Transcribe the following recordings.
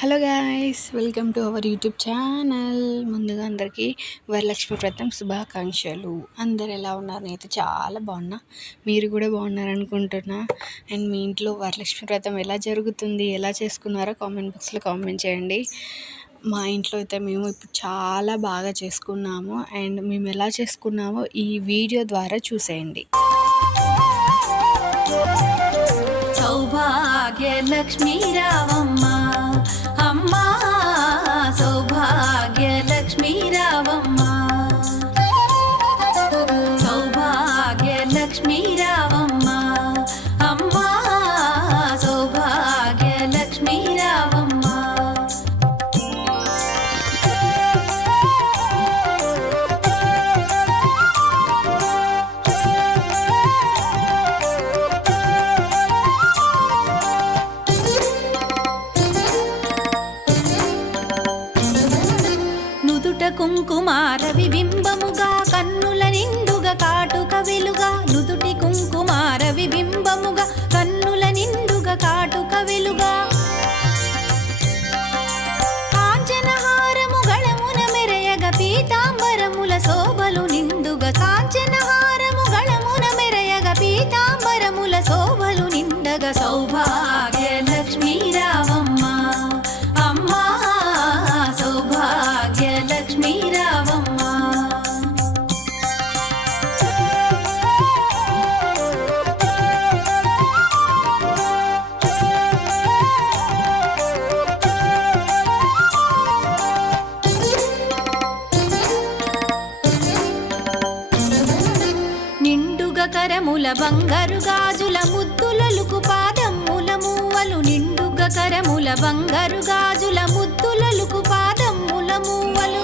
Hello guys, welcome to our YouTube channel. ముందుగా అందరికీ వరలక్ష్మి వ్రతం శుభాకాంక్షలు. అందరు ఎలా ఉన్నారు? నేనైతే చాలా బాగున్నా, మీరు కూడా బాగున్నారనుకుంటున్నా. అండ్ మీ ఇంట్లో వరలక్ష్మి వ్రతం ఎలా జరుగుతుంది, ఎలా చేసుకున్నారో కామెంట్ బాక్స్లో కామెంట్ చేయండి. మా ఇంట్లో అయితే మేము ఇప్పుడు చాలా బాగా చేసుకున్నాము. అండ్ మేము ఎలా చేసుకున్నామో ఈ వీడియో ద్వారా చూసేయండి. సౌభాగ్యలక్ష్మీ రావమ్మ అమ్మా, సౌభాగ్యలక్ష్మీ రావమ్మ, సౌభాగ్యలక్ష్మీ రావమ్మ అమ్మా, సౌభాగ్యలక్ష్మీ రావమ్మ. కుంకుమార విబింబముగా కన్నుల నిండుగా కాటుక వెలుగా, నుదుటి కుంకుమార విబింబముగా కన్నుల నిండుగా కాటుక వెలుగా, కాంచనహారము గళమున మెరయగ పీతాంబరముల శోభలు నిండుగా, కాంచనహారము గళమున మెరయగ పీతాంబరముల శోభలు నిండగా, సౌభాగ్యలక్ష్మీ రావమ్మ అమ్మా, సౌభాగ్యలక్ష్మీ రావమ్మ. నిండుగా కరముల బంగారు గాజుల ముద్దులలుకు పాదమ్ముల మూవలు, నిండుగా కరముల బంగారు గాజుల ముద్దులలుకు పాదమ్ముల మూవలు,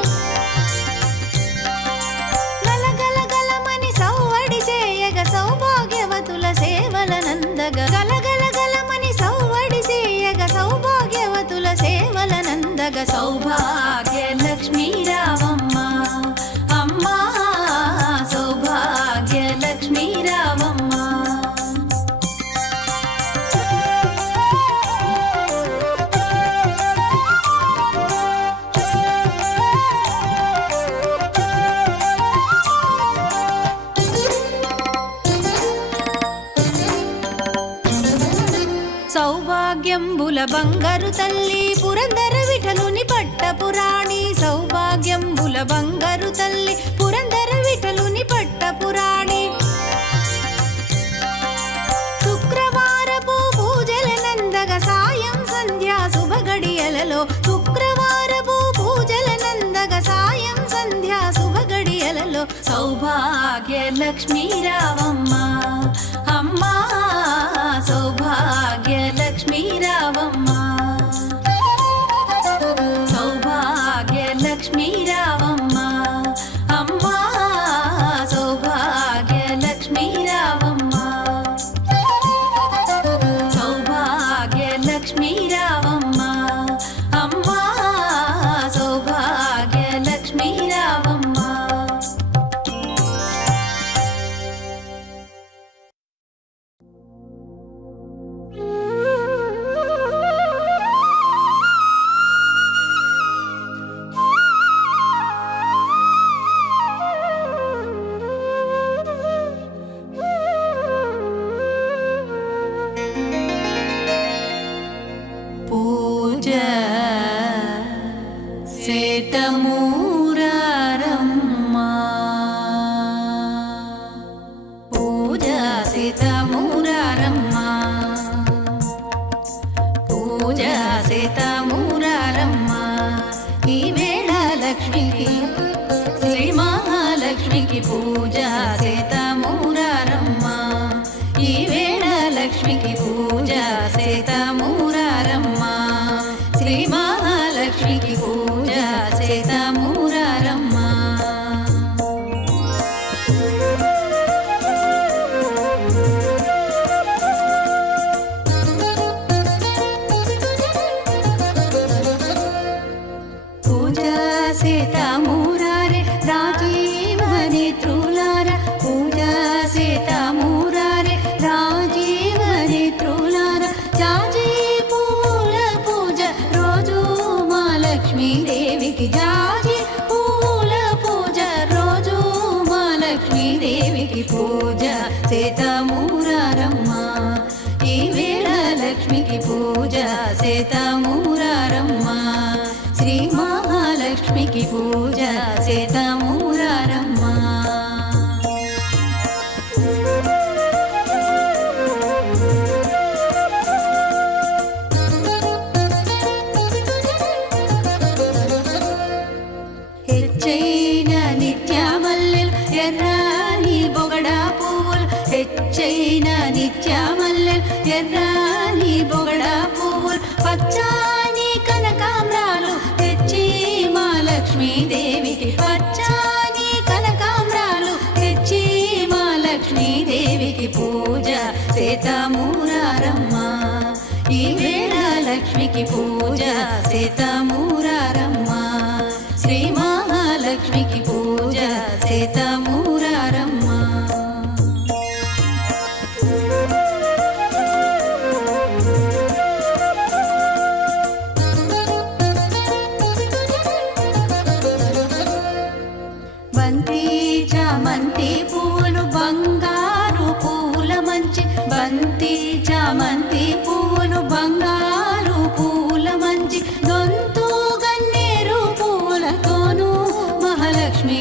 గలగలగలమని సౌవడి చేయగ సౌభాగ్యవతుల సేవల నందగ, గలగలగలమని సౌవడి చేయగ సౌభాగ్యవతుల సేవల నందగ, సౌభాగ్యలక్ష్మీ రావమ్మ అమ్మా, సౌభాగ్యలక్ష్మీ రావమ్మ. సౌభాగ్యంబుల బంగారు తల్లి పురందర విఠలుని పట్టపురాణి, సౌభాగ్యంబుల బంగారు తల్లి పురందర విఠలుని పట్టపురాణి, శుక్రవారపు పూజల నందగ సాయం సంధ్యా శుభగడియలలో, శుక్రవారపు పూజల నందగ సాయం సంధ్యా శుభగడియలలో, సౌభాగ్యలక్ష్మీ రావమ్మ అమ్మా, సౌభాగ్యలక్ష్మీ రావమ్మ, సౌభాగ్యలక్ష్మీ రావమ్మ అమ్మా, సౌభాగ్యలక్ష్మీ రావమ్మ, సౌభాగ్యలక్ష్మీ రావమ్మ అమ్మా, సౌభాగ్యలక్ష్మీ రావమ్మ. పూజ సేతమూరారమ్మ, పూజ సేతమూరారమ్మ, పూజ సేతమూరారమ్మ, ఈ వేళ లక్ష్మికి శ్రీ మహాలక్ష్మికి పూజ సేతమూరారమ్మ, ఈ వేళ లక్ష్మికి పూజ సేతమూరారమ్మ, శ్రీ మహాలక్ష్మికి పూజ సేతమూరారమ్మ. పూజ సేతమూరారే రాజీవ నేత్రులార, పూజ సేతమూరారే రాజీవ నేత్రులార, జాజి పూల పూజ రోజు జాజి పూల పూజ రోజు మా లక్ష్మీదేవికి పూజ చేతామూరారమ్మ ఈ వేళ లక్ష్మికి పూజ చేతామూరారమ్మ శ్రీ మహాలక్ష్మికి పూజ చేతామూరారమ్మ హెచ్చైన నిత్యమల్లెలు ఎర్రాని బొగడా పువ్వులు హెచ్చైన నిత్యమల్లెలు ఎర్రాని బొగడా పువ్వులు పచ్చాని కనకాంబరాలు తెచ్చి మా లక్ష్మీదేవికి పచ్చాని కనకాంబరాలు తెచ్చి మా లక్ష్మీదేవికి పూజ చేతామూరారమ్మ ఈ వేళ లక్ష్మికి పూజ చేతామూరారమ్మ శ్రీ మహాలక్ష్మికి పూజ చేతామూరారమ్మ బంతి చామంతి పూలు బంగారు పూల మంచి బంతి చామంతి పూలు బంగారు పూల మంచి దొంతు గన్నేరు పూలతోనూ మహాలక్ష్మీ